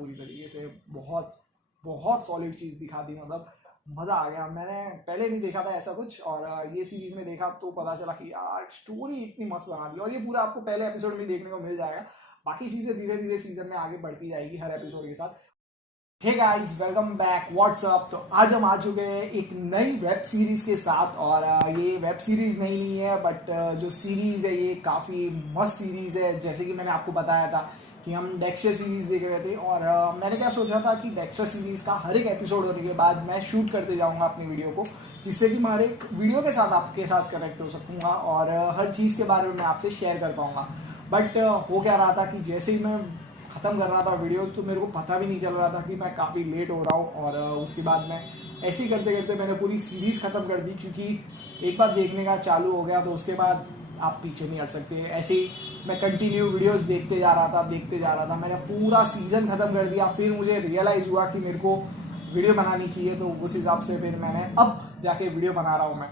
पूरी तरीके से। बहुत बहुत सॉलिड चीज़ दिखा दी, मतलब मज़ा आ गया। मैंने पहले नहीं देखा था ऐसा कुछ, और ये सीरीज़ में देखा तो पता चला कि यार स्टोरी इतनी मस्त बना दी, और ये पूरा आपको पहले एपिसोड में देखने को मिल जाएगा। बाकी चीज़ें धीरे धीरे सीजन में आगे बढ़ती जाएगी हर एपिसोड के साथ। Hey guys, welcome back, what's up. तो आज हम आ चुके हैं एक नई वेब सीरीज के साथ, और ये वेब सीरीज नहीं है बट जो सीरीज है ये काफ़ी मस्त सीरीज है। जैसे कि मैंने आपको बताया था कि हम डेक्स्टर सीरीज देख रहे थे, और मैंने क्या सोचा था कि डेक्स्टर सीरीज का हर एक एपिसोड होने के बाद मैं शूट करते जाऊंगा अपनी वीडियो को, जिससे कि मैं हर एक वीडियो के साथ आपके साथ कनेक्ट हो सकूंगा और हर चीज़ के बारे में मैं आपसे शेयर कर पाऊंगा। बट हो क्या रहा था कि जैसे ही मैं ख़त्म कर रहा था वीडियोस, तो मेरे को पता भी नहीं चल रहा था कि मैं काफ़ी लेट हो रहा हूँ, और उसके बाद मैं ऐसे ही करते करते मैंने पूरी सीरीज़ ख़त्म कर दी, क्योंकि एक बार देखने का चालू हो गया तो उसके बाद आप पीछे नहीं हट सकते। ऐसे ही मैं कंटिन्यू वीडियोस देखते जा रहा था। मैंने पूरा सीज़न ख़त्म कर दिया, फिर मुझे रियलाइज़ हुआ कि मेरे को वीडियो बनानी चाहिए, तो उस हिसाब से फिर मैंने अब जाके वीडियो बना रहा हूँ मैं।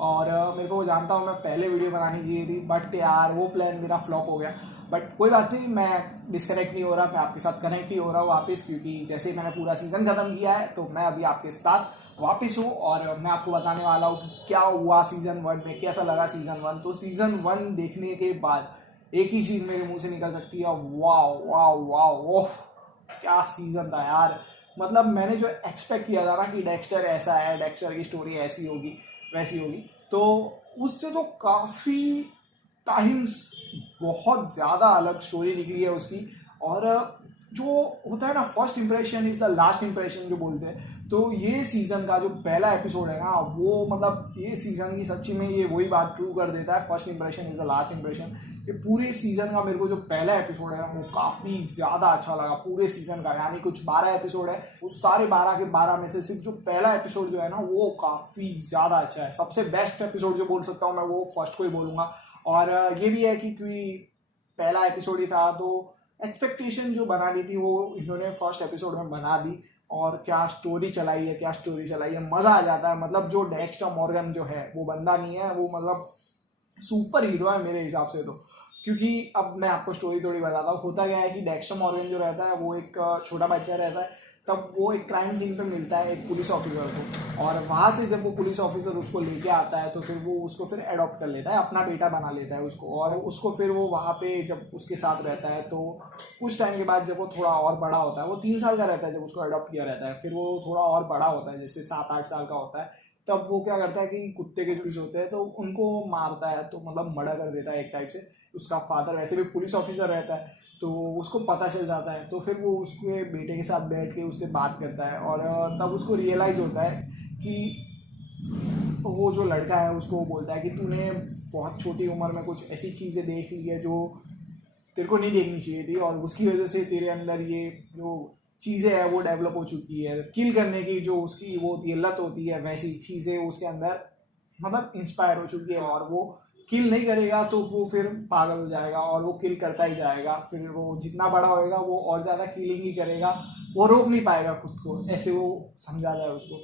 और मेरे को जानता हूँ मैं पहले वीडियो बनानी चाहिए थी, बट यार वो प्लान मेरा फ्लॉप हो गया। बट कोई बात नहीं, मैं डिस्कनेक्ट नहीं हो रहा, मैं आपके साथ कनेक्ट ही हो रहा हूँ वापस, क्योंकि जैसे ही मैंने पूरा सीज़न ख़त्म किया है तो मैं अभी आपके साथ वापस हूँ, और मैं आपको बताने वाला हूँ कि क्या हुआ सीज़न 1 में, कैसा लगा सीज़न 1। तो सीज़न 1 देखने के बाद एक ही चीज़ मेरे मुंह से निकल सकती है, वाह वाह वाह, ओह क्या सीज़न था यार। मतलब मैंने जो एक्सपेक्ट किया था ना कि डेक्स्टर ऐसा है, डेक्स्टर की स्टोरी ऐसी होगी वैसी होगी, तो उससे तो काफ़ी टाइम्स बहुत ज़्यादा अलग स्टोरी निकली है उसकी। और जो होता है ना, first impression is the last impression जो बोलते हैं, तो ये सीज़न का जो पहला एपिसोड है ना, वो मतलब ये सीज़न की सच्ची में ये वही बात ट्रू कर देता है, first impression is the last impression. ये पूरे सीज़न का मेरे को जो पहला एपिसोड है ना, वो काफ़ी ज़्यादा अच्छा लगा पूरे सीज़न का। यानी कुछ 12 एपिसोड है, उस सारे 12 के 12 में से सिर्फ जो पहला एपिसोड जो है ना, वो काफ़ी ज़्यादा अच्छा है। सबसे बेस्ट एपिसोड जो बोल सकता हूँ मैं, वो फर्स्ट को ही बोलूँगा। और ये भी है कि पहला एपिसोड ही था, तो एक्सपेक्टेशन जो बनानी थी वो इन्होंने फर्स्ट एपिसोड में बना दी। और क्या स्टोरी चलाई है, मज़ा आ जाता है। मतलब जो डेक्स्टर मॉर्गन जो है वो बंदा नहीं है, वो मतलब सुपर हीरो है मेरे हिसाब से तो। क्योंकि अब मैं आपको स्टोरी थोड़ी बताता हूँ। होता क्या है कि डेक्स्टर मॉर्गन जो रहता है वो एक छोटा बच्चा रहता है, तब वो एक क्राइम सीन पे मिलता है एक पुलिस ऑफिसर को, और वहाँ से जब वो पुलिस ऑफिसर उसको लेके आता है तो फिर वो उसको फिर अडॉप्ट कर लेता है, अपना बेटा बना लेता है उसको। और उसको फिर वो वहाँ पे जब उसके साथ रहता है, तो कुछ टाइम के बाद जब वो थोड़ा और बड़ा होता है, वो 3 साल का रहता है जब उसको अडॉप्ट किया रहता है, फिर वो थोड़ा और बड़ा होता है, जैसे 7-8 साल का होता है, तब वो क्या करता है कि कुत्ते के जो पीस होते हैं तो उनको मारता है, तो मतलब मर्डर कर देता है एक टाइप से। उसका फादर वैसे भी पुलिस ऑफिसर रहता है, तो उसको पता चल जाता है, तो फिर वो उसके बेटे के साथ बैठ के उससे बात करता है, और तब उसको रियलाइज़ होता है कि वो जो लड़का है उसको बोलता है कि तूने बहुत छोटी उम्र में कुछ ऐसी चीज़ें देख ली है जो तेरे को नहीं देखनी चाहिए थी, और उसकी वजह से तेरे अंदर ये जो चीज़ें हैं वो डेवलप हो चुकी है। किल करने की जो उसकी वो होती है, लत होती है, वैसी चीज़ें उसके अंदर मतलब इंस्पायर हो चुकी है, और वो किल नहीं करेगा तो वो फिर पागल हो जाएगा, और वो किल करता ही जाएगा। फिर वो जितना बड़ा होएगा वो और ज़्यादा किलिंग ही करेगा, वो रोक नहीं पाएगा खुद को, ऐसे वो समझाता है उसको।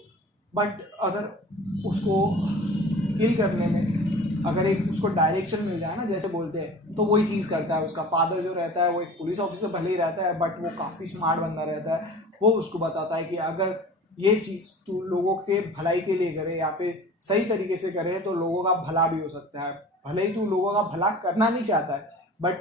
बट अगर उसको किल करने में अगर एक उसको डायरेक्शन मिल जाए ना, जैसे बोलते हैं, तो वही चीज़ करता है। उसका फादर जो रहता है वो एक पुलिस ऑफिसर भले ही रहता है, बट वो काफ़ी स्मार्ट बंदा रहता है। वो उसको बताता है कि अगर ये चीज़ तू लोगों के भलाई के लिए करे या फिर सही तरीके से करे तो लोगों का भला भी हो सकता है। भले ही तू लोगों का भला करना नहीं चाहता है, बट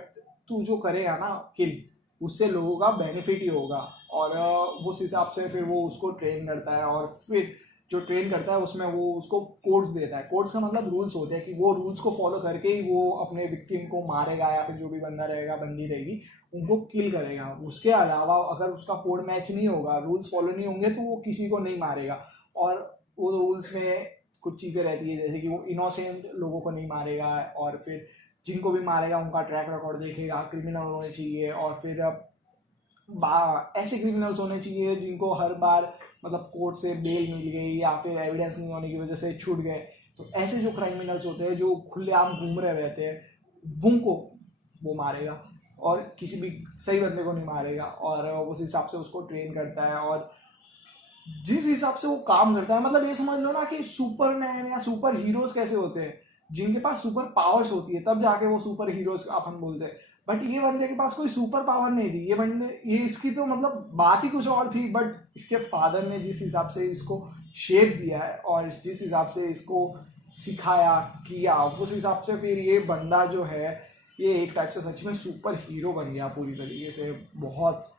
तू जो करेगा ना किल, उससे लोगों का बेनिफिट ही होगा। और उस हिसाब से फिर वो उसको ट्रेन करता है, और फिर जो ट्रेन करता है उसमें वो उसको कोड्स देता है। कोड्स का मतलब रूल्स होते हैं कि वो रूल्स को फॉलो करके ही वो अपने विक्टिम को मारेगा, या फिर जो भी बंदा रहेगा बंदी रहेगी उनको किल करेगा। उसके अलावा अगर उसका कोड मैच नहीं होगा, रूल्स फॉलो नहीं होंगे, तो वो किसी को नहीं मारेगा। और वो रूल्स में कुछ चीज़ें रहती है, जैसे कि वो इनोसेंट लोगों को नहीं मारेगा, और फिर जिनको भी मारेगा उनका ट्रैक रिकॉर्ड देखेगा, क्रिमिनल होने चाहिए, और फिर ऐसे क्रिमिनल्स होने चाहिए जिनको हर बार मतलब कोर्ट से बेल मिल गई या फिर एविडेंस नहीं होने की वजह से छूट गए। तो ऐसे जो क्रिमिनल्स होते हैं जो खुलेआम घूम रहे रहते हैं उनको वो मारेगा, और किसी भी सही बंदे को नहीं मारेगा। और उस हिसाब से उसको ट्रेन करता है, और जिस हिसाब से वो काम करता है, मतलब ये समझ लो ना कि सुपरमैन या सुपर हीरोज कैसे होते हैं, जिनके पास सुपर पावर्स होती है तब जाके वो सुपर हीरोज अपन बोलते हैं। बट ये बंदे के पास कोई सुपर पावर नहीं थी। ये इसकी तो मतलब बात ही कुछ और थी, बट इसके फादर ने जिस हिसाब से इसको शेप दिया है और जिस हिसाब से इसको सिखाया किया, उस हिसाब से फिर ये बंदा जो है ये एक टाइप से सच में सुपर हीरो बन गया पूरी तरीके से। बहुत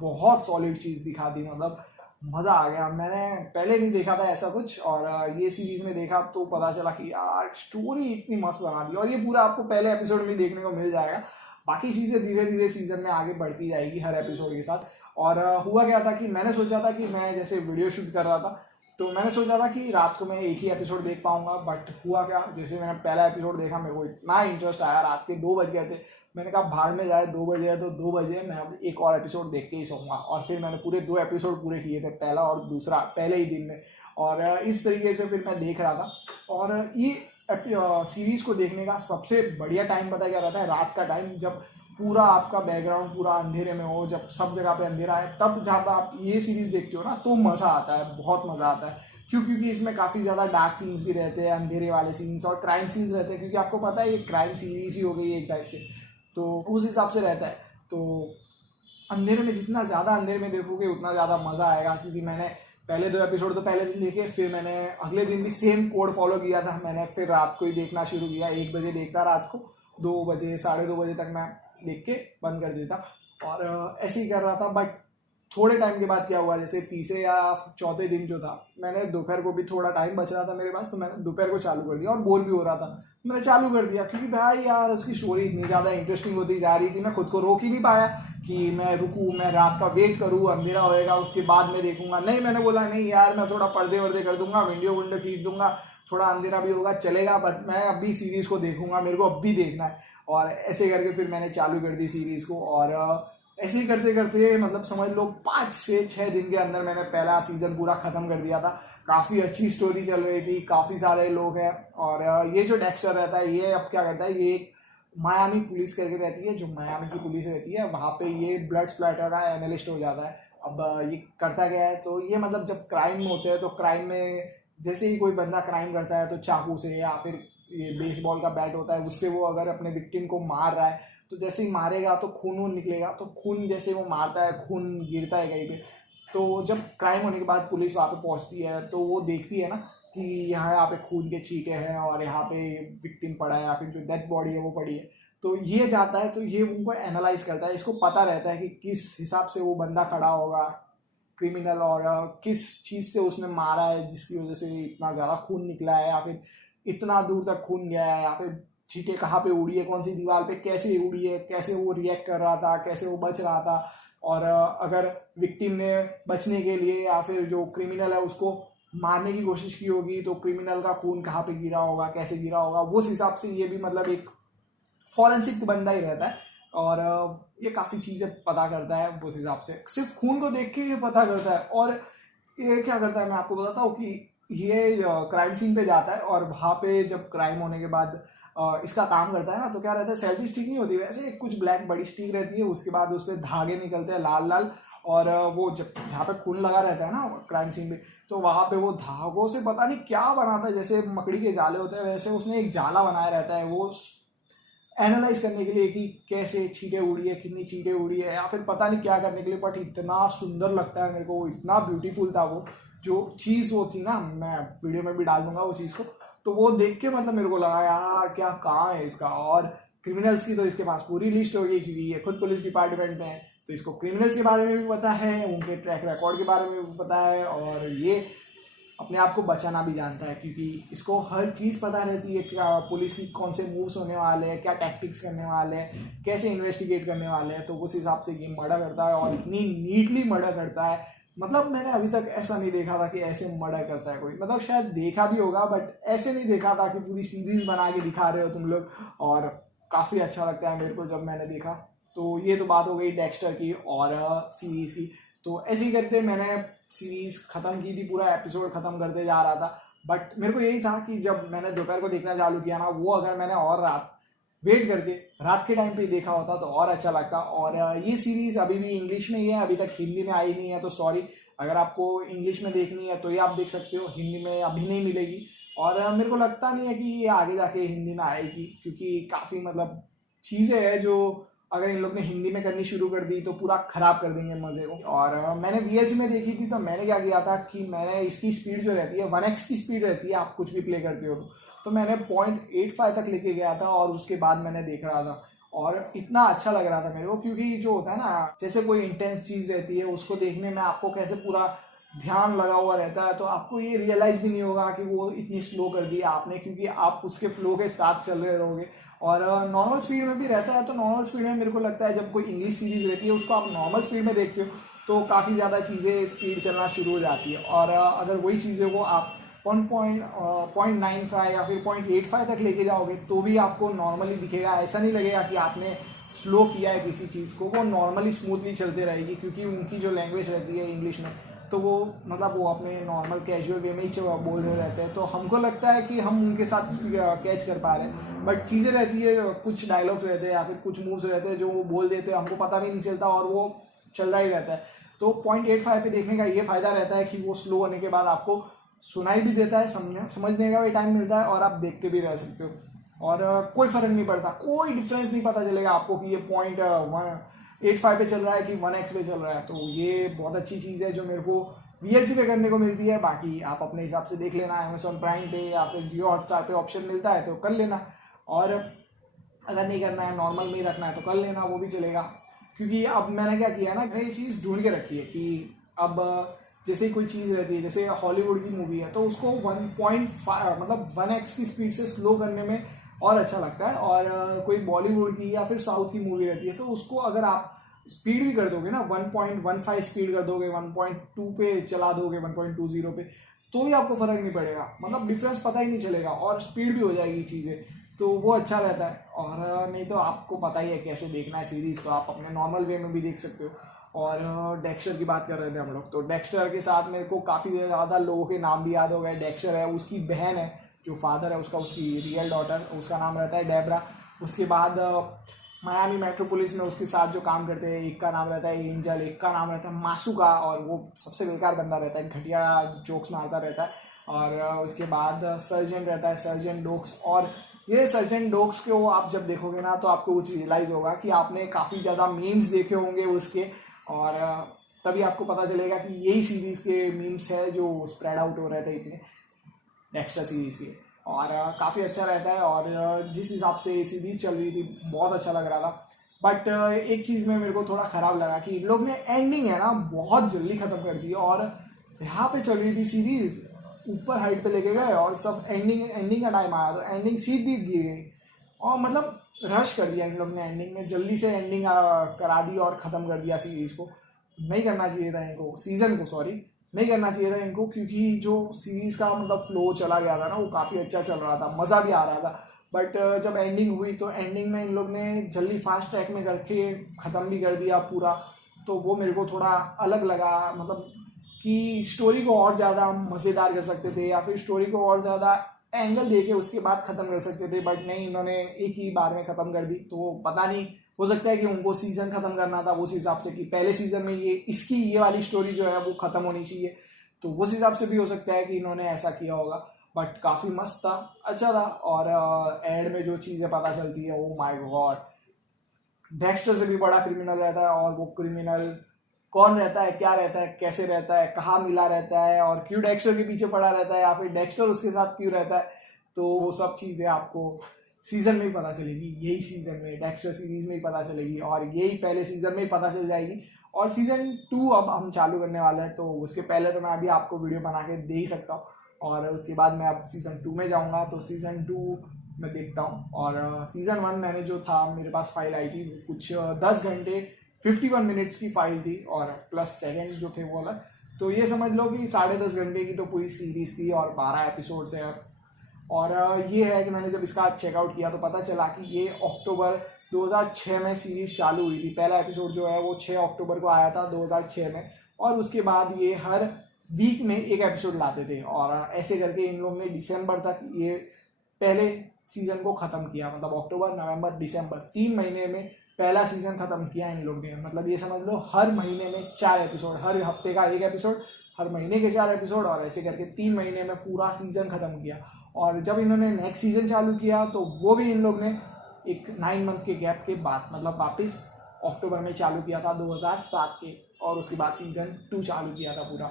बहुत सॉलिड चीज़ दिखा दी, मतलब मज़ा आ गया। मैंने पहले नहीं देखा था ऐसा कुछ, और ये सीरीज में देखा तो पता चला कि यार स्टोरी इतनी मस्त बना दी। और ये पूरा आपको पहले एपिसोड में देखने को मिल जाएगा, बाकी चीज़ें धीरे धीरे सीजन में आगे बढ़ती जाएगी हर एपिसोड के साथ। और हुआ क्या था कि मैंने सोचा था कि मैं जैसे वीडियो शूट कर रहा था, तो मैंने सोचा था कि रात को मैं एक ही एपिसोड देख पाऊंगा। बट हुआ क्या, जैसे मैंने पहला एपिसोड देखा मेरे को इतना इंटरेस्ट आया, रात के 2 बज गए थे। मैंने कहा भाड़ में जाए, 2 बजे है तो 2 बजे मैं अब एक और एपिसोड देख के ही सोऊंगा। और फिर मैंने पूरे 2 एपिसोड पूरे किए थे, पहला और दूसरा पहले ही दिन में। और इस तरीके से फिर मैं देख रहा था। और ये सीरीज को देखने का सबसे बढ़िया टाइम पता क्या रहता है, रात का टाइम, जब पूरा आपका बैकग्राउंड पूरा अंधेरे में हो, जब सब जगह पे अंधेरा है, तब जब आप ये सीरीज देखते हो ना तो मज़ा आता है, बहुत मज़ा आता है। क्योंकि इसमें काफ़ी ज़्यादा डार्क सीन्स भी रहते हैं, अंधेरे वाले सीन्स और क्राइम सीन्स रहते हैं, क्योंकि आपको पता है ये क्राइम सीरीज ही हो गई एक टाइप से, तो उस हिसाब से रहता है। तो अंधेरे में जितना ज़्यादा अंधेरे में देखोगे उतना ज़्यादा मज़ा आएगा। क्योंकि मैंने पहले 2 एपिसोड तो पहले दिन देखे, फिर मैंने अगले दिन भी सेम कोड फॉलो किया था। मैंने फिर रात को ही देखना शुरू किया, 1 बजे देखता रात को, 2 बजे 2:30 बजे तक मैं देख के बंद कर देता, और ऐसे ही कर रहा था। बट थोड़े टाइम के बाद क्या हुआ, जैसे तीसरे या चौथे दिन जो था, मैंने दोपहर को भी थोड़ा टाइम बच रहा था मेरे पास, तो मैंने दोपहर को चालू कर दिया और बोर भी हो रहा था, मैंने चालू कर दिया। क्योंकि भाई यार उसकी स्टोरी इतनी ज़्यादा इंटरेस्टिंग होती जा रही थी, मैं खुद को रोक ही नहीं पाया कि मैं रुकूँ, मैं रात का वेट करूँ, अंधेरा होएगा उसके बाद मैं देखूंगा। नहीं, मैंने बोला नहीं यार, मैं थोड़ा पर्दे वर्दे कर दूंगा, विंडो विंडो खींच दूंगा, थोड़ा अंधेरा भी होगा चलेगा, बट मैं अभी सीरीज़ को देखूंगा, मेरे को अब भी देखना है। और ऐसे करके फिर मैंने चालू कर दी सीरीज़ को। और ऐसे ही करते करते मतलब समझ लो 5 से 6 दिन के अंदर मैंने पहला सीजन पूरा ख़त्म कर दिया था। काफ़ी अच्छी स्टोरी चल रही थी, काफ़ी सारे लोग हैं। और ये जो डेक्स्टर रहता है, ये अब क्या करता है, ये एक मायामी पुलिस करके रहती है, जो मायामी की पुलिस रहती है, वहाँ पे ये ब्लड स्प्लैटर का एनालिस्ट हो जाता है। अब ये करता क्या है, तो ये मतलब जब क्राइम होते हैं तो क्राइम में जैसे ही कोई बंदा क्राइम करता है तो चाकू से या फिर ये बेसबॉल का बैट होता है उससे वो अगर अपने विक्टिम को मार रहा है, तो जैसे ही मारेगा तो खून वून निकलेगा, तो खून जैसे वो मारता है खून गिरता है कहीं पे। तो जब क्राइम होने के बाद पुलिस वहाँ पे पहुँचती है तो वो देखती है ना कि यहाँ पे खून के छींटे हैं और यहाँ पे विक्टिम पड़ा है या फिर जो डेड बॉडी है वो पड़ी है, तो ये जाता है तो ये उनको एनालाइज करता है। इसको पता रहता है कि किस हिसाब से वो बंदा खड़ा होगा क्रिमिनल, और किस चीज़ से उसने मारा है जिसकी वजह से इतना ज़्यादा खून निकला है, या फिर इतना दूर तक खून गया है, या फिर चींटे कहाँ पे उड़ी है, कौन सी दीवार पे कैसे उड़ी है, कैसे वो रिएक्ट कर रहा था, कैसे वो बच रहा था। और अगर विक्टिम ने बचने के लिए या फिर जो क्रिमिनल है उसको मारने की कोशिश की होगी तो क्रिमिनल का खून कहाँ पे गिरा होगा, कैसे गिरा होगा, उस हिसाब से ये भी मतलब एक फॉरेंसिक बंदा ही रहता है। और ये काफ़ी चीज़ें पता करता है उस हिसाब से, सिर्फ खून को देख के ये पता करता है। और ये क्या करता है मैं आपको बताता हूँ कि ये क्राइम सीन पे जाता है और वहाँ पे जब क्राइम होने के बाद इसका काम करता है ना, तो क्या रहता है, सेल्फी स्टिक नहीं होती वैसे, कुछ ब्लैक बड़ी स्टिक रहती है, उसके बाद उससे धागे निकलते हैं लाल लाल। और वो जब जहाँ पे खून लगा रहता है ना क्राइम सीन पे, तो वहाँ पे वो धागों से पता नहीं क्या बनाता है, जैसे मकड़ी के जाले होते हैं वैसे उसने एक जाला बनाया रहता है, वो एनालाइज करने के लिए कि कैसे चींटे उड़ी है, कितनी चींटे उड़ी है, या फिर पता नहीं क्या करने के लिए। बट इतना सुंदर लगता है मेरे को, इतना ब्यूटीफुल था वो जो चीज़ वो थी ना, मैं वीडियो में भी डाल दूंगा वो चीज़ को। तो वो देख के मतलब मेरे को लगा यार क्या काम है इसका। और क्रिमिनल्स की तो इसके पास पूरी लिस्ट होगी क्योंकि ये खुद पुलिस डिपार्टमेंट में है, तो इसको क्रिमिनल्स के बारे में भी पता है, उनके ट्रैक रिकॉर्ड के बारे में भी पता है, और ये अपने आप को बचाना भी जानता है क्योंकि इसको हर चीज़ पता रहती है, क्या पुलिस की कौन से मूव्स होने वाले हैं, क्या टैक्टिक्स करने वाले हैं, कैसे इन्वेस्टिगेट करने वाले हैं। तो उस हिसाब से ये मर्डर करता है और इतनी नीटली मर्डर करता है, मतलब मैंने अभी तक ऐसा नहीं देखा था कि ऐसे मर्डर करता है कोई, मतलब शायद देखा भी होगा बट ऐसे नहीं देखा था कि पूरी सीरीज बना के दिखा रहे हो तुम लोग। और काफ़ी अच्छा लगता है मेरे को जब मैंने देखा। तो ये तो बात हो गई डेक्स्टर की और सीरीज की। तो ऐसे ही करते मैंने सीरीज खत्म की थी, पूरा एपिसोड खत्म करते जा रहा था। बट मेरे को यही था कि जब मैंने दोपहर को देखना चालू किया ना, वो अगर मैंने और रात वेट करके रात के टाइम पे देखा होता तो और अच्छा लगता। और ये सीरीज अभी भी इंग्लिश में ही है, अभी तक हिंदी में आई नहीं है, तो सॉरी, अगर आपको इंग्लिश में देखनी है तो ये आप देख सकते हो, हिंदी में अभी नहीं मिलेगी। और मेरे को लगता नहीं है कि ये आगे जाके हिंदी में आएगी, क्योंकि काफ़ी मतलब चीज़ें हैं जो अगर इन लोग ने हिंदी में करनी शुरू कर दी तो पूरा खराब कर देंगे मजे को। और मैंने VH में देखी थी, तो मैंने क्या किया था कि मैंने इसकी स्पीड जो रहती है 1x की स्पीड रहती है, आप कुछ भी प्ले करते हो तो मैंने 0.85 तक लेके गया था और उसके बाद मैंने देख रहा था और इतना अच्छा लग रहा था मेरे को, क्योंकि जो होता है ना, जैसे कोई इंटेंस चीज रहती है उसको देखने में आपको कैसे पूरा ध्यान लगा हुआ रहता है, तो आपको ये रियलाइज भी नहीं होगा कि वो इतनी स्लो कर दी आपने, क्योंकि आप उसके फ्लो के साथ चल रहे रहोगे। और नॉर्मल स्पीड में भी रहता है, तो नॉर्मल स्पीड में मेरे को लगता है जब कोई इंग्लिश सीरीज रहती है उसको आप नॉर्मल स्पीड में देखते हो तो काफ़ी ज़्यादा चीज़ें स्पीड चलना शुरू हो जाती है। और अगर वही चीज़ों को आप 0.95 या फिर 0.85 तक लेके जाओगे तो भी आपको नॉर्मली दिखेगा, ऐसा नहीं लगेगा कि आपने स्लो किया है किसी चीज़ को, वो नॉर्मली स्मूथली चलते रहेगी, क्योंकि उनकी जो लैंग्वेज रहती है इंग्लिश में, तो वो मतलब वो अपने नॉर्मल कैजुअल वे में ही बोल रहे रहते हैं, तो हमको लगता है कि हम उनके साथ कैच कर पा रहे हैं। बट चीज़ें रहती है, कुछ डायलॉग्स रहते हैं या फिर कुछ मूव्स रहते हैं जो वो बोल देते हैं, हमको पता भी नहीं चलता और वो चल रहा ही रहता है। तो 0.85 पे देखने का ये फ़ायदा रहता है कि वो स्लो होने के बाद आपको सुनाई भी देता है, समझने का भी टाइम मिलता है और आप देखते भी रह सकते हो। और कोई फ़र्क नहीं पड़ता, कोई डिफरेंस नहीं पता चलेगा आपको कि ये 0.85 पे चल रहा है कि 1x पे चल रहा है। तो ये बहुत अच्छी चीज़ है जो मेरे को VLC पे करने को मिलती है। बाकी आप अपने हिसाब से देख लेना, अमेजोन प्राइम पे या फिर जियो हॉटस्टार पे ऑप्शन मिलता है तो कर लेना, और अगर नहीं करना है नॉर्मल में ही रखना है तो कर लेना, वो भी चलेगा। क्योंकि अब मैंने क्या किया ना, मैंने ये चीज़ ढूंढ के रखी है कि अब जैसे कोई चीज़ रहती है, जैसे हॉलीवुड की मूवी है तो उसको 1.5 मतलब 1x की स्पीड से स्लो करने में और अच्छा लगता है। और कोई बॉलीवुड की या फिर साउथ की मूवी रहती है तो उसको अगर आप स्पीड भी कर दोगे ना, 1.15 स्पीड कर दोगे, 1.2 पे चला दोगे, 1.20 पे, तो भी आपको फर्क नहीं पड़ेगा, मतलब डिफरेंस पता ही नहीं चलेगा और स्पीड भी हो जाएगी चीज़ें, तो वो अच्छा रहता है। और नहीं तो आपको पता ही है कैसे देखना है सीरीज, तो आप अपने नॉर्मल वे में भी देख सकते हो। और डेक्स्टर की बात कर रहे थे हम लोग, तो डेक्स्टर के साथ मेरे को काफ़ी ज़्यादा लोगों के नाम भी याद हो गए। डेक्स्टर है, उसकी बहन है, जो फादर है उसका, उसकी रियल डॉटर, उसका नाम रहता है डेब्रा। उसके बाद मायामी मेट्रोपोलिस में उसके साथ जो काम करते हैं, एक का नाम रहता है एंजल, एक का नाम रहता है मासूका, और वो सबसे बेकार बंदा रहता है, घटिया जोक्स मारता रहता है। और उसके बाद सर्जन रहता है, सर्जन डोक्स। और ये सर्जन डोक्स को आप जब देखोगे ना तो आपको वो चीज़ रियलाइज़ होगा कि आपने काफ़ी ज़्यादा मीम्स देखे होंगे उसके, और तभी आपको पता चलेगा कि यही सीरीज़ के मीम्स है जो स्प्रेड आउट हो रहे थे इतने डेक्स्टर सीरीज़ के। और काफ़ी अच्छा रहता है, और जिस हिसाब से ये सीरीज चल रही थी बहुत अच्छा लग रहा था। बट एक चीज़ में मेरे को थोड़ा ख़राब लगा कि इन लोग ने एंडिंग है ना बहुत जल्दी ख़त्म कर दी, और यहाँ पे चल रही थी सीरीज, ऊपर हाइट पे लेके गए और सब एंडिंग का टाइम आया तो एंडिंग सीधी दी गई, और मतलब रश कर दिया इन लोग ने, एंडिंग में जल्दी से एंडिंग करा दी और ख़त्म कर दिया सीरीज़ को। नहीं करना चाहिए था इनको, सीज़न को, सॉरी, नहीं करना चाहिए था इनको, क्योंकि जो सीरीज़ का मतलब फ्लो चला गया था ना वो काफ़ी अच्छा चल रहा था, मज़ा भी आ रहा था। बट जब एंडिंग हुई तो एंडिंग में इन लोग ने जल्दी फास्ट ट्रैक में करके ख़त्म भी कर दिया पूरा, तो वो मेरे को थोड़ा अलग लगा। मतलब कि स्टोरी को और ज़्यादा मज़ेदार कर सकते थे या फिर स्टोरी को और ज़्यादा एंगल दे के उसके बाद ख़त्म कर सकते थे, बट नहीं, इन्होंने एक ही बार में ख़त्म कर दी। तो पता नहीं, हो सकता है कि उनको सीज़न ख़त्म करना था उस हिसाब से कि पहले सीज़न में ये वाली स्टोरी जो है वो ख़त्म होनी चाहिए, तो उस हिसाब से भी हो सकता है कि इन्होंने ऐसा किया होगा। बट काफ़ी मस्त था, अच्छा था। और एड में जो चीज़ें पता चलती है, ओ माय गॉड, डेक्स्टर से भी बड़ा क्रिमिनल रहता है, और वो क्रिमिनल कौन रहता है, क्या रहता है, कैसे रहता है, कहाँ मिला रहता है, और क्यों डेक्स्टर के पीछे पड़ा रहता है या फिर डेक्स्टर उसके साथ क्यों रहता है, तो वो सब चीज़ें आपको सीजन में ही पता चलेगी, यही सीजन में, डेक्स्टर सीरीज में ही पता चलेगी, और यही पहले सीजन में ही पता चल जाएगी। और सीजन 2 अब हम चालू करने वाले हैं, तो उसके पहले तो मैं अभी आपको वीडियो बना के दे ही सकता हूँ, और उसके बाद मैं अब सीजन 2 में जाऊँगा, तो सीजन 2 मैं देखता हूँ। और सीजन 1 मैंने जो था, मेरे पास फाइल आई थी कुछ 10 घंटे 51 मिनट्स की फाइल थी, और प्लस सेकेंड्स जो थे वो अलग, तो ये समझ लो कि 10.5 घंटे की तो पूरी सीरीज थी, और 12 एपिसोड्स है। और ये है कि मैंने जब इसका चेकआउट किया तो पता चला कि ये अक्टूबर 2006 में सीरीज चालू हुई थी। पहला एपिसोड जो है वो 6 अक्टूबर को आया था 2006 में, और उसके बाद ये हर वीक में एक एपिसोड लाते थे, और ऐसे करके इन लोगों ने दिसंबर तक ये पहले सीजन को ख़त्म किया, मतलब अक्टूबर, नवंबर, दिसंबर, 3 महीने में पहला सीजन ख़त्म किया इन लोग ने। मतलब ये समझ लो हर महीने में 4 एपिसोड, हर हफ्ते का एक एपिसोड, हर महीने के 4 एपिसोड, और ऐसे करके 3 महीने में पूरा सीजन ख़त्म किया। और जब इन्होंने नेक्स्ट सीजन चालू किया तो वो भी इन लोग ने एक 9 मंथ के गैप के बाद, मतलब वापस अक्टूबर में चालू किया था 2007 के, और उसके बाद सीज़न 2 चालू किया था पूरा।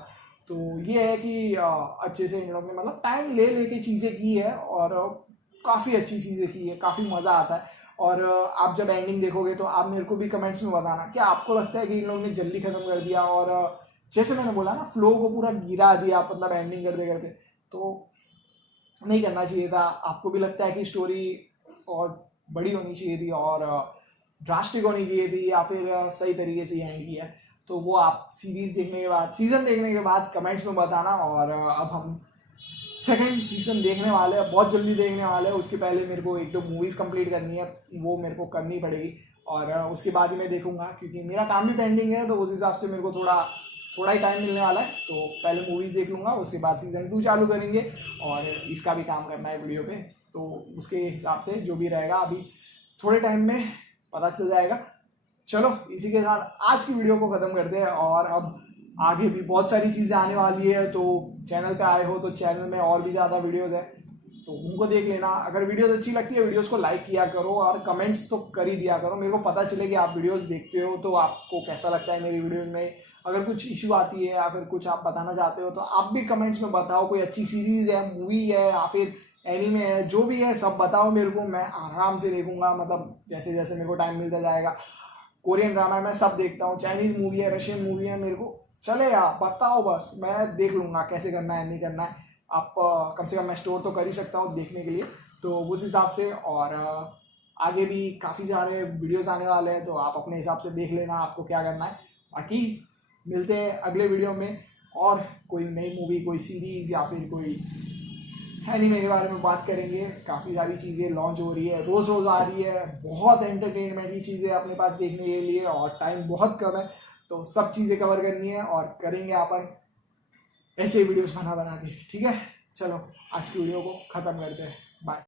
तो ये है कि अच्छे से इन लोग ने मतलब टाइम ले लेके चीज़ें की है, और काफ़ी अच्छी चीज़ें की है, काफ़ी मज़ा आता है। और आप जब एंडिंग देखोगे तो आप मेरे को भी कमेंट्स में बताना क्या आपको लगता है कि इन लोगों ने जल्दी ख़त्म कर दिया, और जैसे मैंने बोला ना, फ्लो को पूरा गिरा दिया मतलब एंडिंग करते करते, तो नहीं करना चाहिए था। आपको भी लगता है कि स्टोरी और बड़ी होनी चाहिए थी और ड्रास्टिक होनी चाहिए थी, या फिर सही तरीके से एंड किया, तो वो आप सीरीज देखने के बाद, सीजन देखने के बाद कमेंट्स में बताना। और अब हम सेकंड सीजन देखने वाले हैं, बहुत जल्दी देखने वाले हैं। उसके पहले मेरे को 1-2 मूवीज़ कंप्लीट करनी है, वो मेरे को करनी पड़ेगी, और उसके बाद ही मैं देखूंगा, क्योंकि मेरा काम भी पेंडिंग है, तो उस हिसाब से मेरे को थोड़ा ही टाइम मिलने वाला है। तो पहले मूवीज़ देख लूँगा, उसके बाद सीज़न 2 चालू करेंगे, और इसका भी काम करना है वीडियो पे, तो उसके हिसाब से जो भी रहेगा अभी थोड़े टाइम में पता चल जाएगा। चलो इसी के साथ आज की वीडियो को ख़त्म करते हैं, और अब आगे भी बहुत सारी चीज़ें आने वाली है, तो चैनल पे आए हो तो चैनल में और भी ज़्यादा वीडियोज़ है, तो उनको देख लेना। अगर वीडियोस अच्छी लगती है, वीडियोस को लाइक किया करो, और कमेंट्स तो कर ही दिया करो, मेरे को पता चले कि आप वीडियोस देखते हो, तो आपको कैसा लगता है मेरी वीडियोस में। अगर कुछ इशू आती है या फिर कुछ आप बताना चाहते हो, तो आप भी कमेंट्स में बताओ। कोई अच्छी सीरीज़ है, मूवी है, या फिर एनीमे है, जो भी है सब बताओ मेरे को, मैं आराम से देखूंगा, मतलब जैसे जैसे मेरे को टाइम मिलता जाएगा। कोरियन ड्रामा है, मैं सब देखता हूँ, चाइनीज़ मूवी है, रशियन मूवी है, मेरे को चलेगा, बताओ बस, मैं देख लूँगा कैसे करना है नहीं करना है। आप कम से कम मैं स्टोर तो कर ही सकता हूँ देखने के लिए, तो उस हिसाब से। और आगे भी काफ़ी सारे वीडियोस आने वाले हैं, तो आप अपने हिसाब से देख लेना आपको क्या करना है। बाकी मिलते हैं अगले वीडियो में, और कोई नई मूवी, कोई सीरीज़, या फिर कोई एनीमे के बारे में बात करेंगे। काफ़ी सारी चीज़ें लॉन्च हो रही है, रोज़ रोज़ आ रही है, बहुत एंटरटेनमेंट की चीज़ें अपने पास देखने के लिए, और टाइम बहुत कम है, तो सब चीज़ें कवर करनी है, और करेंगे अपन ऐसे वीडियोस बना के। ठीक है, चलो आज की वीडियो को ख़त्म करते हैं, बाय।